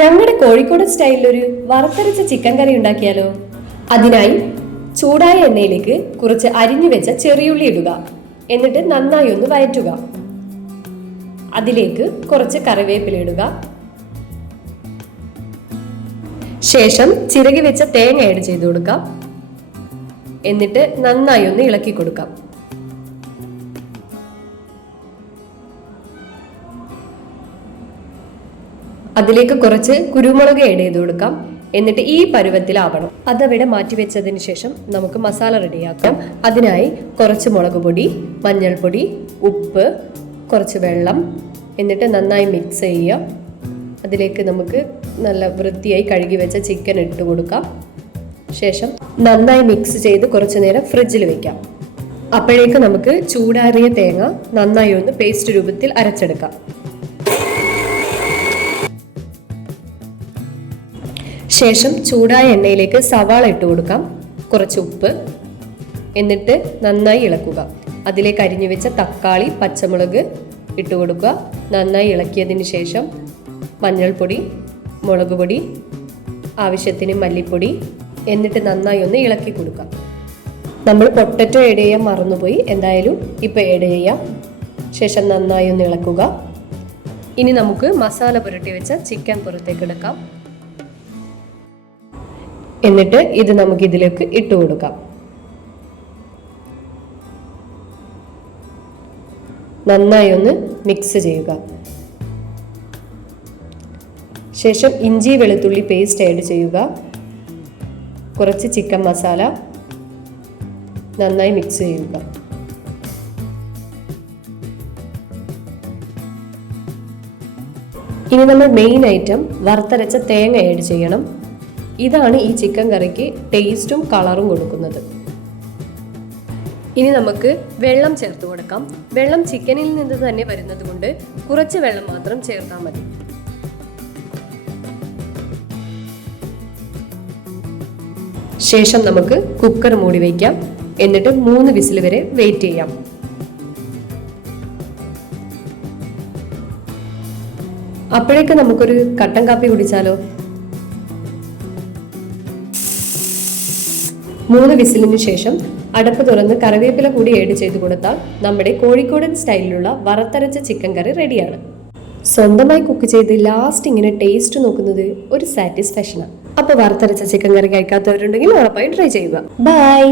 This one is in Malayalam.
ഞങ്ങളുടെ കോഴിക്കോട് സ്റ്റൈലിലൊരു വറുത്തരച്ച ചിക്കൻ കറി ഉണ്ടാക്കിയാലോ? അതിനായി ചൂടായ എണ്ണയിലേക്ക് കുറച്ച് അരിഞ്ഞു വെച്ച ചെറിയുള്ളി ഇടുക. എന്നിട്ട് നന്നായി ഒന്ന് വഴറ്റുക. അതിലേക്ക് കുറച്ച് കറിവേപ്പില ഇടുക. ശേഷം ചിരകി വെച്ച തേങ്ങ ആഡ് ചെയ്ത് കൊടുക്കാം. എന്നിട്ട് നന്നായി ഒന്ന് ഇളക്കി കൊടുക്കാം. അതിലേക്ക് കുറച്ച് കുരുമുളക് ആഡ് ചെയ്ത് കൊടുക്കാം. എന്നിട്ട് ഈ പരുവത്തിലാവണം. അതവിടെ മാറ്റി വെച്ചതിന് ശേഷം നമുക്ക് മസാല റെഡിയാക്കാം. അതിനായി കുറച്ച് മുളക് പൊടി, മഞ്ഞൾപ്പൊടി, ഉപ്പ്, കുറച്ച് വെള്ളം, എന്നിട്ട് നന്നായി മിക്സ് ചെയ്യുക. അതിലേക്ക് നമുക്ക് നല്ല വൃത്തിയായി കഴുകി വെച്ച ചിക്കൻ ഇട്ട് കൊടുക്കാം. ശേഷം നന്നായി മിക്സ് ചെയ്ത് കുറച്ചു നേരം ഫ്രിഡ്ജിൽ വെക്കാം. അപ്പോഴേക്ക് നമുക്ക് ചൂടാറിയ തേങ്ങ നന്നായി ഒന്ന് പേസ്റ്റ് രൂപത്തിൽ അരച്ചെടുക്കാം. ശേഷം ചൂടായ എണ്ണയിലേക്ക് സവാള ഇട്ട് കൊടുക്കാം. കുറച്ച് ഉപ്പ്, എന്നിട്ട് നന്നായി ഇളക്കുക. അതിലേക്ക് അരിഞ്ഞു വെച്ച തക്കാളി, പച്ചമുളക് ഇട്ട് കൊടുക്കുക. നന്നായി ഇളക്കിയതിന് ശേഷം മഞ്ഞൾപ്പൊടി, മുളക് പൊടി, ആവശ്യത്തിന് മല്ലിപ്പൊടി, എന്നിട്ട് നന്നായി ഒന്ന് ഇളക്കി കൊടുക്കാം. നമ്മൾ പൊട്ടറ്റോ ആഡ് ചെയ്യാൻ മറന്നുപോയി, എന്തായാലും ഇപ്പോൾ ആഡ് ചെയ്യാം. ശേഷം നന്നായി ഒന്ന് ഇളക്കുക. ഇനി നമുക്ക് മസാല പുരട്ടി വെച്ച ചിക്കൻ പുറത്തേക്ക് എടുക്കാം. എന്നിട്ട് ഇത് നമുക്ക് ഇതിലേക്ക് ഇട്ട് കൊടുക്കാം. നന്നായി ഒന്ന് മിക്സ് ചെയ്യുക. ശേഷം ഇഞ്ചി വെളുത്തുള്ളി പേസ്റ്റ് ആഡ് ചെയ്യുക. കുറച്ച് ചിക്കൻ മസാല നന്നായി മിക്സ് ചെയ്യുക. ഇനി നമ്മൾ മെയിൻ ഐറ്റം വറുത്തരച്ച തേങ്ങ ആഡ് ചെയ്യണം. ഇതാണ് ഈ ചിക്കൻ കറിക്ക് ടേസ്റ്റും കളറും കൊടുക്കുന്നത്. ഇനി നമുക്ക് വെള്ളം ചേർത്ത് കൊടുക്കാം. വെള്ളം ചിക്കനിൽ നിന്ന് തന്നെ വരുന്നത് കൊണ്ട് കുറച്ച് വെള്ളം മാത്രം ചേർത്താൽ മതി. ശേഷം നമുക്ക് കുക്കർ മൂടി വയ്ക്കാം. എന്നിട്ട് 3 വിസിൽ വരെ വെയിറ്റ് ചെയ്യാം. അപ്പോഴേക്ക് നമുക്കൊരു കട്ടൻ കാപ്പി കുടിച്ചാലോ? 3 വിസിലിന് ശേഷം അടപ്പ് തുറന്ന് കറിവേപ്പില കൂടി ആഡ് ചെയ്ത് കൊടുത്താൽ നമ്മുടെ കോഴിക്കോടൻ സ്റ്റൈലിലുള്ള വറുത്തരച്ച ചിക്കൻ കറി റെഡിയാണ്. സ്വന്തമായി കുക്ക് ചെയ്ത് ലാസ്റ്റ് ഇങ്ങനെ ടേസ്റ്റ് നോക്കുന്നത് ഒരു സാറ്റിസ്ഫാക്ഷനാണ്. അപ്പോൾ വറുത്തരച്ച ചിക്കൻ കറി കഴിക്കാത്തവരുണ്ടെങ്കിൽ ഉറപ്പായും ട്രൈ ചെയ്യുക. ബൈ.